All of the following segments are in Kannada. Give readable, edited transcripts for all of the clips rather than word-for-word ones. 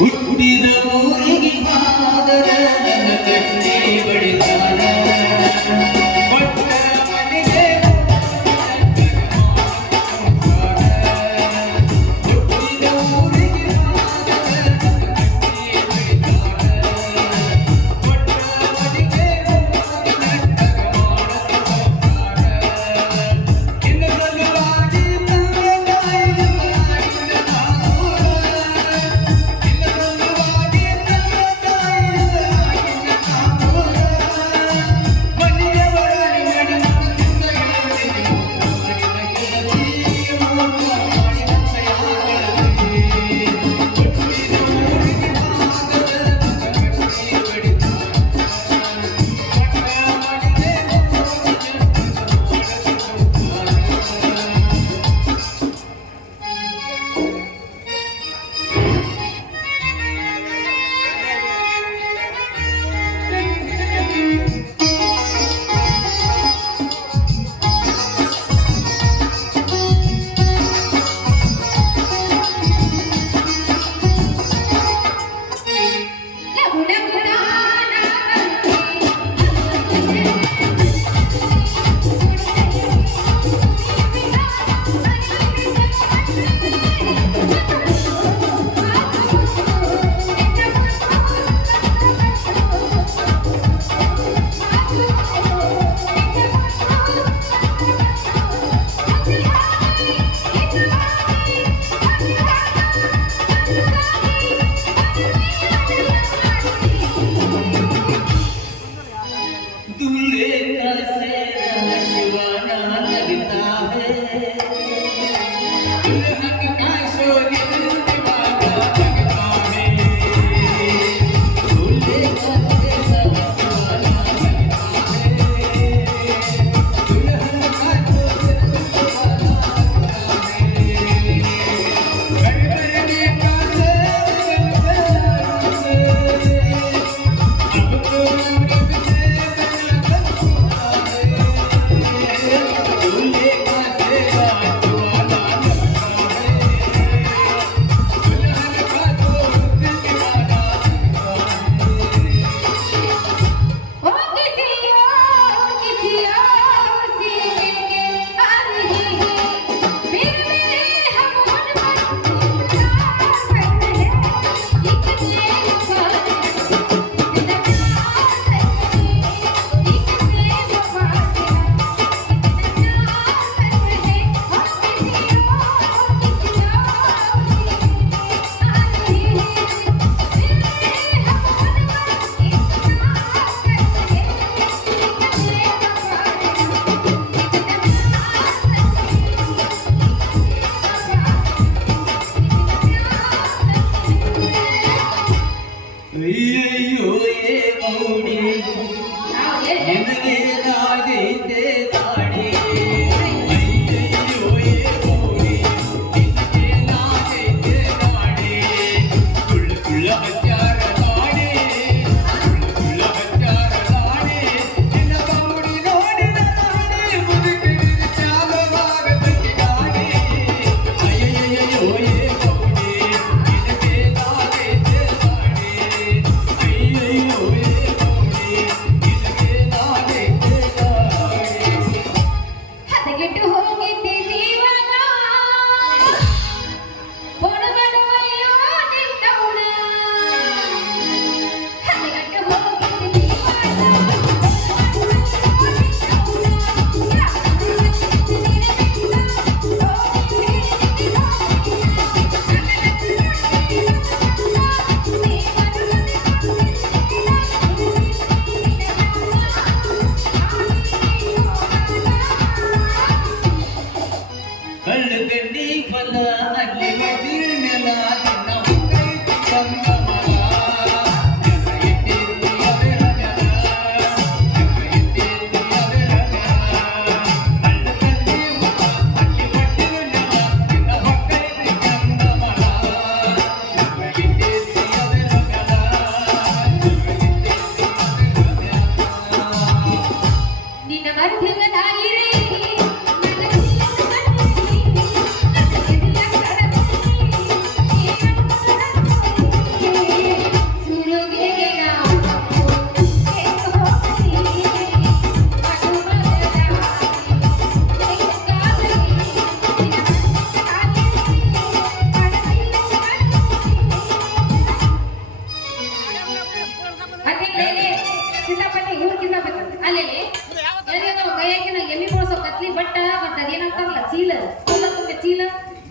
ಹುಟ್ಟಿದ ಊರಿಗೆ ಮಾದರ ನನ್ನ ಕಟ್ಟಿ ಬಡಿದಾರ ಕೊಟ್ಟ ಮನೆಗೆ ಹುಟ್ಟಿದ ಊರಿಗೆ ಮಾದರ ನನ್ನ ಕಟ್ಟಿ ಬಡಿದಾರ ಕೊಟ್ಟ ಮನೆಗೆ ಇನ್ನು ಸಲುವಾಗಿ ತಂದೆ ತಾಯಿಯ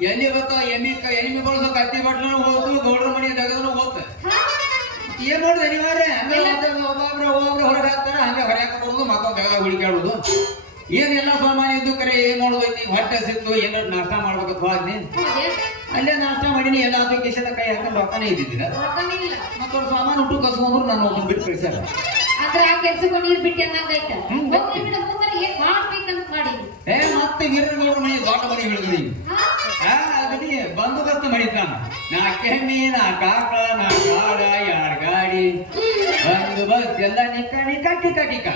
ಎಲ್ಲಿ ಗೊತ್ತಾ ಎಮ್ಮಿ ಬಳಸೋ ಕತ್ತಿ ಬಟ್ಲೂ ಹೋಗ್ತು ಗೌಡ್ರ ಮನೆ ತೆಗೆದ್ರು ಹೋಗ್ತ ಏನ್ ಮಾಡುದು ಅನಿವಾರ್ಯ ಒಬ್ಬೊಬ್ರು ಹೊರಗೆ ಹಾಕ್ತಾರ ಹಂಗೆ ಹೊರಗೆ ಬರುದು ಮತ್ತೊಂದು ತೆಗೆದ ಹುಡುಕಾಡುದು ಏನೆಲ್ಲ ಸಾಮಾನ್ಯ ಇದ್ದು ಕರೆ ಏನ್ ಮಾಡೋದೈತಿ ಹೊಟ್ಟೆ ಸಿತ್ತು ಏನಾದ್ರು ನಾಷ್ಟ ಮಾಡ್ಬೇಕಂತ ಹೋದ್ನಿ ಅಲ್ಲೇ ನಾಷ್ಟ ಮಾಡೀನಿ ಎಲ್ಲ ಅದು ಕಿಶದ ಕೈ ಹಾಕೊಂಡು ರೊಕ್ಕನೇ ಇದ್ದಿದ್ದೀರ ಮತ್ತೊಂದು ಸಾಮಾನು ಉಂಟು ಕಸ್ಕೊಂಡ್ರು ನಾನು ಒಬ್ಬನ ಬಿಟ್ಟು ಕಳಿಸ್ಯಾರ ಆದ್ರೆ ಆ ಕೆಲ್ಸಕ್ಕೆ ನೀರು ಬಿಟ್ಟು ಅನ್ನಂಗೈತ ಏನ್ ಮಾಡ್ಬೇಕಂತ ಮಾಡಿ ಮತ್ತೆ ವೀರಗೌಡ ಮನೆ ದೊಡ್ಡ ಮನೆ ಹೇಳಿದ್ರಿ ಅದಕ್ಕೆ ಬಂದೋಬಸ್ತ್ ಮಾಡಿದ್ದಾನ ನಾ ಕೆಮ್ಮಿ ನಾ ಕಾಕ ನಾ ಕಾಡ ಯಾರ ಗಾಡಿ ಬಂದೋಬಸ್ತ್ ಎಲ್ಲ ನಿಕ್ಕ ಟಿಕ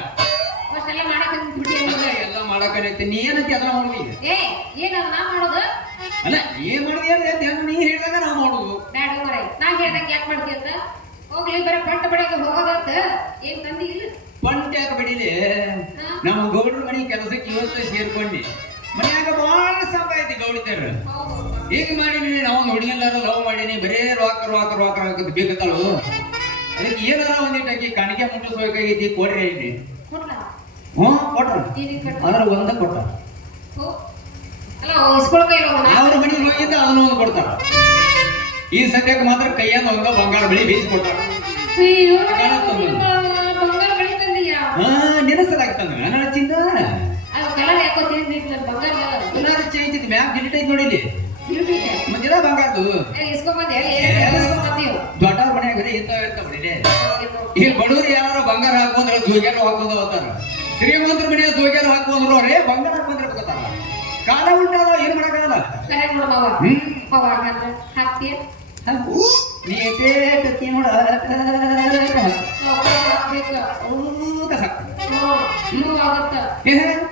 ಅಷ್ಟೆಲ್ಲ ಮಾಡಕ್ ಬಿಟ್ಟಿ ಎಲ್ಲ ಮಾಡಕೈತಿ ನೀ ಏನಂತಿ ಅದನ್ನ ಮಾಡ್ಲಿ ಏನ ನಾ ಮಾಡೋದು ಅಲ್ಲ ಏನ್ ಮಾಡಿದಿ ಅಂತ ನೀ ಹೇಳಿದಾಗ ನಾವು ಮಾಡೋದು ಬ್ಯಾಡ ಮರೆ ನಾ ಹೇಳ್ದಂಗ ಯಾಕೆ ಮಾಡ್ತಿ ಅಂತ ಹೋಗ್ಲಿ ಬರ ಪಂಟ ಬಡಿಗೆ ಹೋಗೋದಂತ ಏನ್ ತಂದಿ ಇಲ್ಲ ಪಂಟ ಯಾಕೆ ಬಡಿಲಿ ನಮ್ಮ ಗೌಡ್ರ ಮನೆ ಕೆಲಸಕ್ಕೆ ಇವತ್ತು ಸೇರ್ಕೊಂಡಿ ಮನ್ಯಾಗ ಬಹಳ ಸಂಪಾಯ್ತಿ ಗೌಡಿತಾರ ಈಗ ಮಾಡೀನಿ ನಾವು ಹುಡುಗಿಯಲ್ಲಾರ ಲವ್ ಮಾಡೀನಿ ಬರೇ ರೊಕ್ಕ ಬೇಕತ್ತಾಳು ಅದಕ್ಕೆ ಏನಾರ ಒಂದಿಟ್ಟಾಕಿ ಕಣಿಕೆ ಮುಟ್ಟಿಸ್ಬೇಕಾಗೈತಿ ಕೊಡ್ರಿ ಐತಿ ಹ್ಞೂ ಕೊಟ್ರ ಅದ್ರ ಒಂದ ಕೊಟ್ಟ ಅವ್ರ ಮನೆಗೆ ಹೋಗಿದ್ದ ಅದನ್ನ ಒಂದು ಕೊಡ್ತಾರ ಈ ಸದ್ಯಕ್ಕೆ ಮಾತ್ರ ಕೈಯಲ್ಲಿ ಒಂದ ಬಂಗಾರ ಬಳಿ ಬೀಸಿ ಕೊಟ್ಟಾರ ನೆನಸಲಾಗ್ತಂದ್ರ ನನ್ನ ಚಿಂದ ಕಲರ್ ಚೇಂಜ್ ಐತಿ ಮ್ಯಾಪ್ ಡಿಲೀಟ್ ಐತಿ ನೋಡಿ ಇಲ್ಲಿ ಮುಂದಿನ ಬಂಗಾರದು ದೊಡ್ಡವ್ರ ಮನ್ಯಾಗ ಇಂತ ಇರ್ತಾವ ಈಗ ಬಡವ್ರು ಯಾರು ಬಂಗಾರ ಹಾಕೊಂಡ್ರ ಜೋಗ್ಯಾರ ಹಾಕೋದು ಅಂತಾರ ಶ್ರೀಮಂತರ ಮನೆಯ ಜೋಗ್ಯಾರ ಹಾಕೊಂಡ್ರು ಅವರೇ ಬಂಗಾರ ಹಾಕೊಂಡ್ರೆ ಗೊತ್ತಾರ ಕಾಲ ಉಂಟಾದ ಏನ್ ಮಾಡಕ್ಕಾಗಲ್ಲ ನೀ ಎಷ್ಟೇ ನೋಡ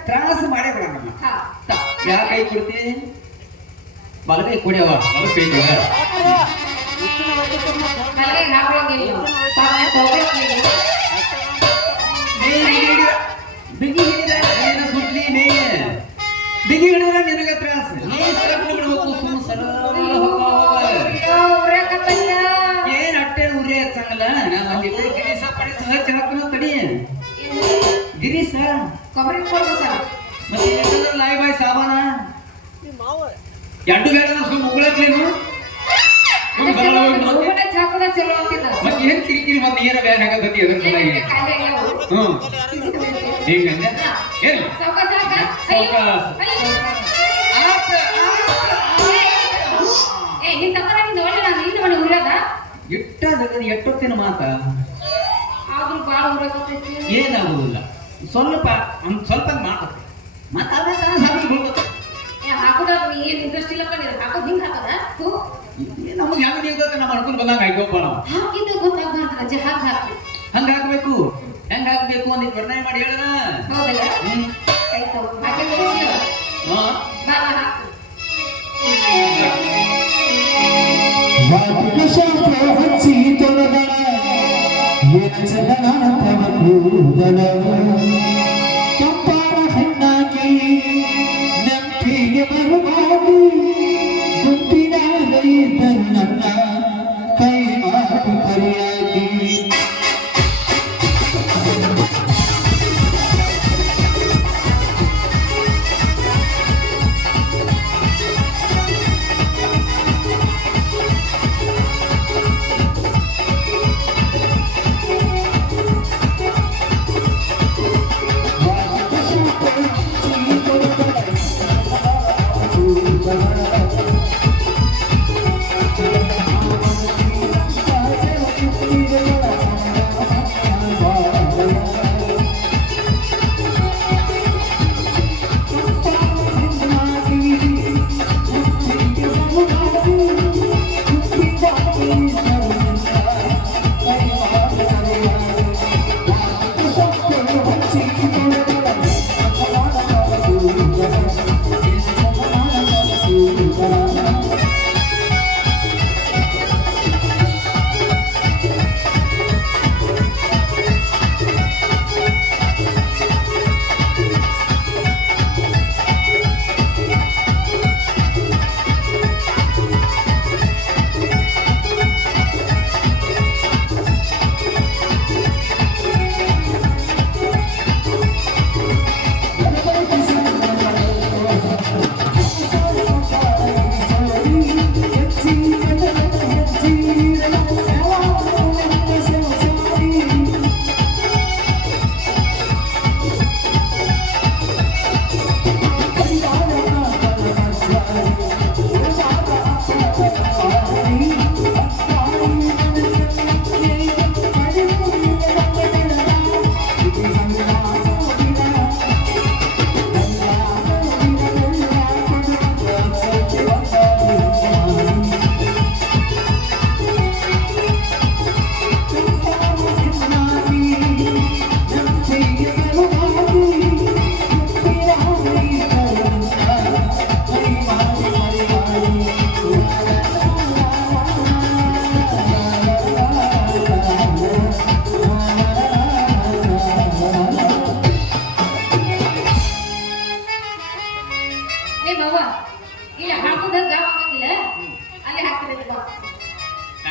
ತ್ರಾಸ ಮಾಡೇ ಬಿಡಂಗಲ್ಲ ಯಾ ಕೈ ಕೊಡ್ತಿ ಬಲಗೈ ಕೊಡ್ಯವ ಬಲಗೈ ಬಿಗಿ ಹಿಡಿದ ಸುಟ್ಲಿ ಬಿಗಿ ಹಿಡಿದ ನಿನಗ ತ್ರಾಸ ಏನ್ ಅಟ್ಟೆ ಉರಿ ಹಚ್ಚಂಗಲ್ಲ ನಾನು ಒಂದಿಬ್ಬರು ಗಿರೀಶ ಪಡಿಸ ಚಲಕನ ತಡಿ ಗಿರೀಶ ಮತ್ತೆ ಲಾಯ್ ಬಾಯ್ ಸಾಮಾನ ಎರಡು ಬೇಡ ಮುಗಳೇನು ಮತ್ತೆ ಏನ್ ಕಿರಿಕಿರಿ ಮತ್ತೆ ಏನ ಬ್ಯಾನ್ ಆಗತ್ತಿ ಅದ್ರ ಸಲುವಾಗಿ ಹಿಂಗಂದ್ರೆ ಏನು ಎಟ್ಟೊತ್ತಿನ ಮಾತ ಏನಾಗುದಿಲ್ಲ ಸ್ವಲ್ಪ ಮಾಡುತ್ತೆ ಮತ್ತೆ ನಮ್ಗೆ ಯಾವ ನೀಗ್ತದೆ ನಮ್ಮ ಅನ್ಕೊಂಡ್ ಬಂದಾಗ ಆಯ್ಕೋಪ್ಪ ನಾವು ಹಂಗ ಹಾಕ್ಬೇಕು ಹೆಂಗ ಹಾಕ್ಬೇಕು ಅಂತ ವರ್ಣನೆ ಮಾಡಿ ಹೇಳ ಹಚ್ಚಿ ತೊಳೆದಳ ಕೆಂಪಾದ ಹೆಣ್ಣಾಗಿ ನೆಂಪಿಗೆ ಬರುವಾಗಿ ಗುಂಪಿನ ನನ್ನ ಕೈ ಮಾಡಿ ಕರಿಯಾಗಿ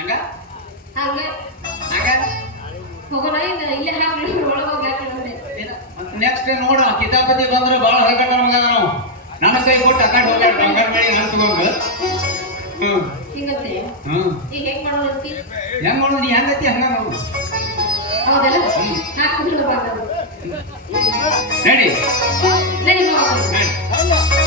ಹಂಗ ಹಾಗೆ ಹಂಗ ಹೋಗೋಣ ಇಲ್ಲ ಇಲ್ಲೇ ಹಾಕ್ಲಿ ಒಳಗೆ ಹೋಗಿ ಹಾಕಿದ್ರೆ ನೆಕ್ಸ್ಟ್ ನೋಡ ಕಿತಾಪತಿ ಬಂದ್ರೆ ಭಾಳ ಹರಕಟ್ಟ ಮಗ ನಾವು ನನ್ನ ಕೈ ಕೊಟ್ಟು ಅಕ್ಕಂಡು ಹೋಗ್ಯಾಡ ಬಂಗಾರ ಮಳಿ ಹಂಗೆ ತಗೊಂಡು ಹಿಂಗಂತೆ ಈಗ ಹೆಂಗ್ ಮಾಡೋದು ಅಂತಿ ಹೆಂಗ್ ಮಾಡೋದು ನೀ ಹೆಂಗತಿ ಹಂಗ ನೋಡು ಹೌದಲ್ಲ ಹಾಕ್ಬಿಟ್ಟು ನಡಿ ನಡಿ ನಡಿ